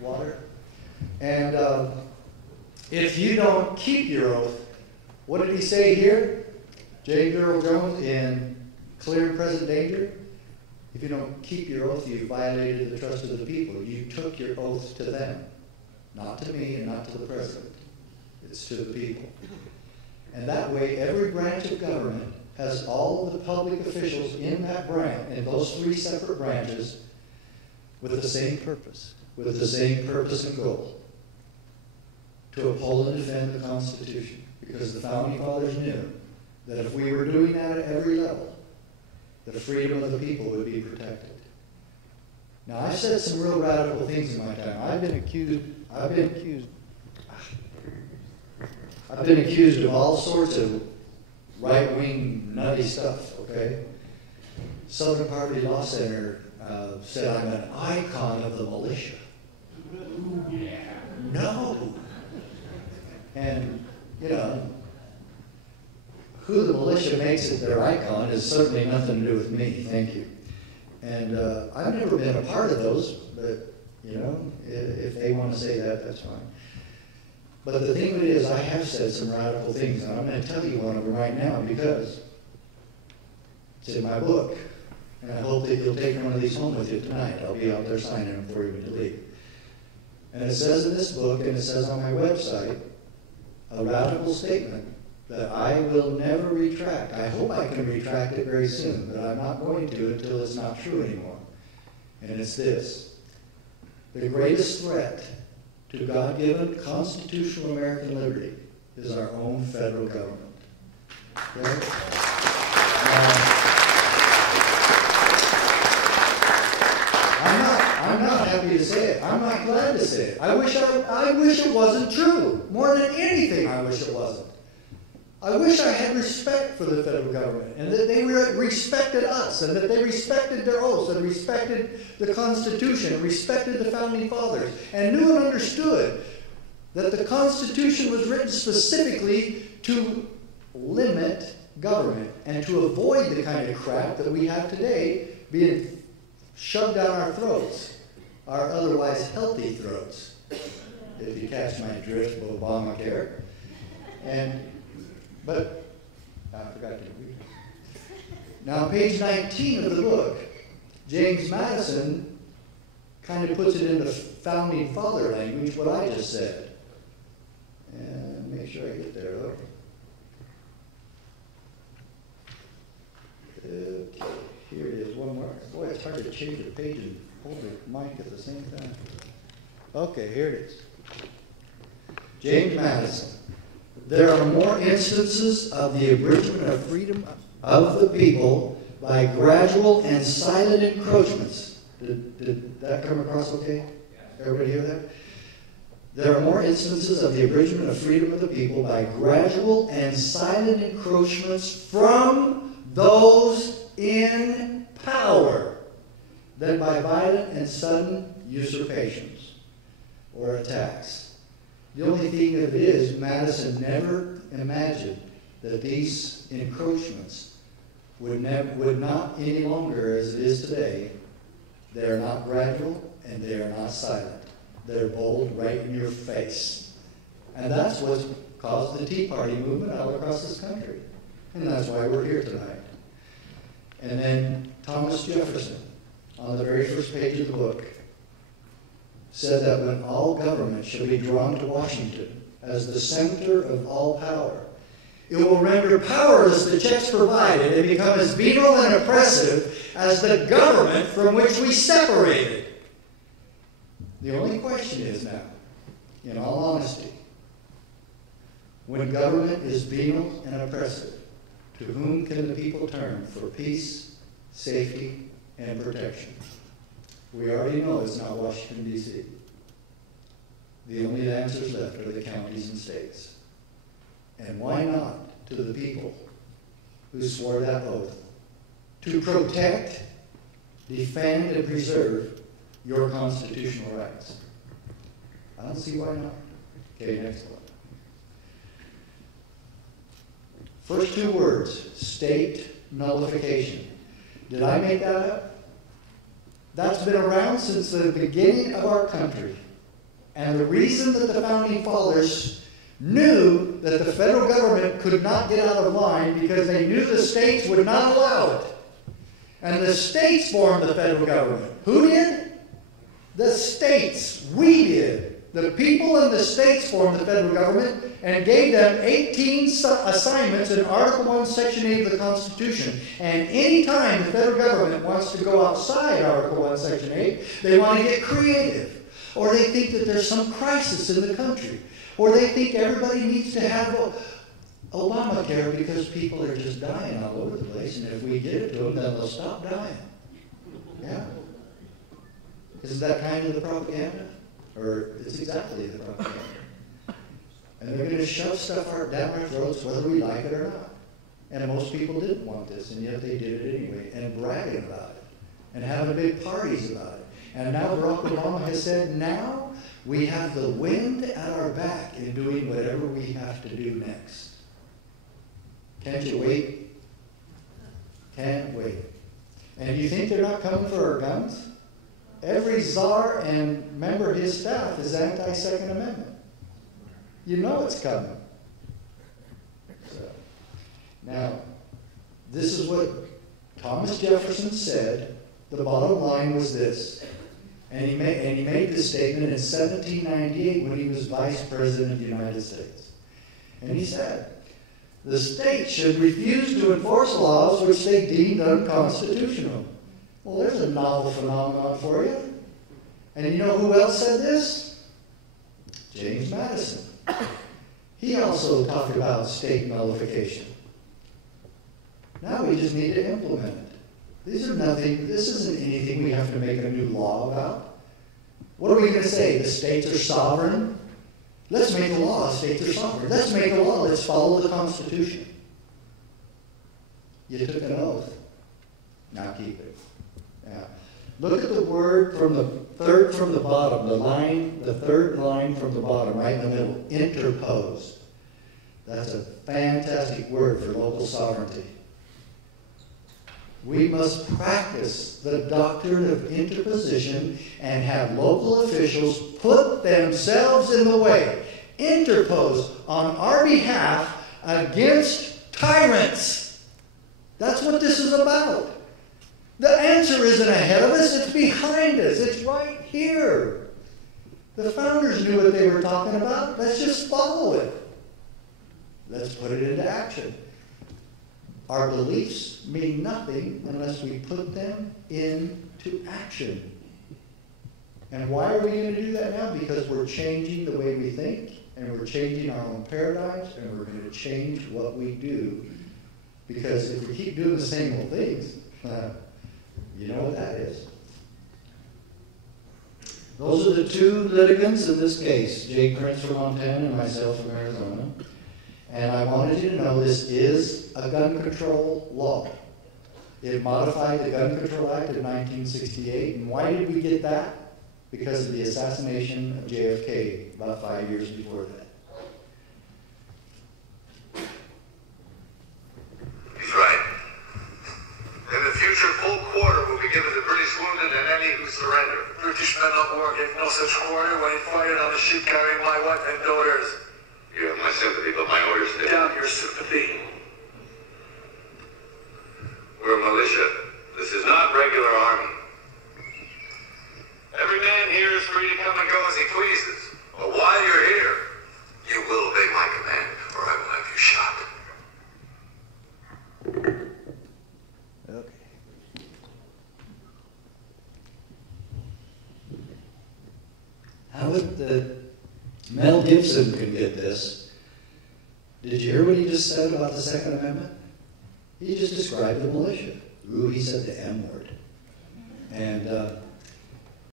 Water. And if you don't keep your oath, what did he say here? James Earl Jones in Clear and Present Danger? If you don't keep your oath, you violated the trust of the people. You took your oath to them. Not to me and not to the president. It's to the people. And that way, every branch of government has all of the public officials in that branch, in those three separate branches, with the same purpose and goal, to uphold and defend the Constitution. Because the Founding Fathers knew that if we were doing that at every level, the freedom of the people would be protected. Now, I've said some real radical things in my time. I've been accused of all sorts of right-wing nutty stuff, okay? Southern Poverty Law Center said I'm an icon of the militia. No. And, you know, who the militia makes it their icon is certainly nothing to do with me, thank you. And I've never been a part of those, but, you know, if they want to say that, that's fine. But the thing of it is, I have said some radical things, and I'm going to tell you one of them right now because it's in my book. And I hope that you'll take one of these home with you tonight. I'll be out there signing them for you when you leave. And it says in this book, and it says on my website, a radical statement that I will never retract. I hope I can retract it very soon, but I'm not going to until it's not true anymore. And it's this: the greatest threat to God-given constitutional American liberty is our own federal government. Okay? I'm not happy to say it. I'm not glad to say it. I wish it wasn't true. More than anything, I wish it wasn't. I wish I had respect for the federal government, and that they respected us, and that they respected their oaths, and respected the Constitution, and respected the Founding Fathers, and knew and understood that the Constitution was written specifically to limit government and to avoid the kind of crap that we have today being shoved down our throats, our otherwise healthy throats, if you catch my drift of Obamacare. But I forgot to read. Now, on page 19 of the book, James Madison kind of puts it into Founding Father language, what I just said. And make sure I get there, though. Okay, here it is, one more. Boy, it's hard to change the page and hold the mic at the same time. Okay, here it is. James Madison. There are more instances of the abridgment of freedom of the people by gradual and silent encroachments. Did that come across okay? Everybody hear that? There are more instances of the abridgment of freedom of the people by gradual and silent encroachments from those in power than by violent and sudden usurpations or attacks. The only thing of it is, Madison never imagined that these encroachments would not any longer, as it is today, they are not gradual and they are not silent. They're bold right in your face. And that's what's caused the Tea Party movement all across this country. And that's why we're here tonight. And then Thomas Jefferson, on the very first page of the book, said that when all government shall be drawn to Washington as the center of all power, it will render powerless the checks provided and become as venal and oppressive as the government from which we separated. The only question is now, in all honesty, when government is venal and oppressive, to whom can the people turn for peace, safety, and protection? We already know it's not Washington, D.C. The only answers left are the counties and states. And why not to the people who swore that oath to protect, defend, and preserve your constitutional rights? I don't see why not. Okay, next one. First two words, state nullification. Did I make that up? That's been around since the beginning of our country. And the reason that the Founding Fathers knew that the federal government could not get out of line because they knew the states would not allow it. And the states formed the federal government. Who did? The states. We did. The people in the states formed the federal government and gave them 18 assignments in Article 1, Section 8 of the Constitution. And any time the federal government wants to go outside Article 1, Section 8, they want to get creative. Or they think that there's some crisis in the country. Or they think everybody needs to have Obamacare because people are just dying all over the place. And if we get it to them, then they'll stop dying. Yeah. Isn't that kind of the propaganda? Or it's exactly the propaganda. And they're going to shove stuff down our throats whether we like it or not. And most people didn't want this, and yet they did it anyway, and bragging about it, and having big parties about it. And now Barack Obama has said, now we have the wind at our back in doing whatever we have to do next. Can't you wait? Can't wait. And you think they're not coming for our guns? Every czar and member of his staff is anti-Second Amendment. You know it's coming. So, now, this is what Thomas Jefferson said. The bottom line was this. And he made this statement in 1798 when he was Vice President of the United States. And he said, the states should refuse to enforce laws which they deemed unconstitutional. Well, there's a novel phenomenon for you. And you know who else said this? James Madison. He also talked about state nullification. Now we just need to implement it. This isn't anything we have to make a new law about. What are we going to say? The states are sovereign? Let's make a law. The states are sovereign. Let's make a law. Let's follow the Constitution. You took an oath. Now keep it. Yeah. Look at the word from the third from the bottom, the third line from the bottom, right in the middle, interpose. That's a fantastic word for local sovereignty. We must practice the doctrine of interposition and have local officials put themselves in the way, interpose on our behalf against tyrants. That's what this is about. The answer isn't ahead of us, it's behind us. It's right here. The founders knew what they were talking about. Let's just follow it. Let's put it into action. Our beliefs mean nothing unless we put them into action. And why are we going to do that now? Because we're changing the way we think, and we're changing our own paradigms, and we're going to change what we do. Because if we keep doing the same old things, you know what that is. Those are the two litigants in this case, Jake Prince from Montana and myself from Arizona. And I wanted you to know this is a gun control law. It modified the Gun Control Act of 1968. And why did we get that? Because of the assassination of JFK about 5 years before that. He's right. In the future, full quarter will be given to British wounded and any who surrender. British men of war gave no such quarter when he fired on the ship carrying my wife and daughters. You have my sympathy, but my orders did. Doubt your sympathy. We're militia. This is not regular army. Every man here is free to come and go as he pleases. But while you're here, you will obey my command, or I will have you shot. Okay. How would Mel Gibson can get this? Did you hear what he just said about the Second Amendment? He just described the militia. Ooh, he said the M word. And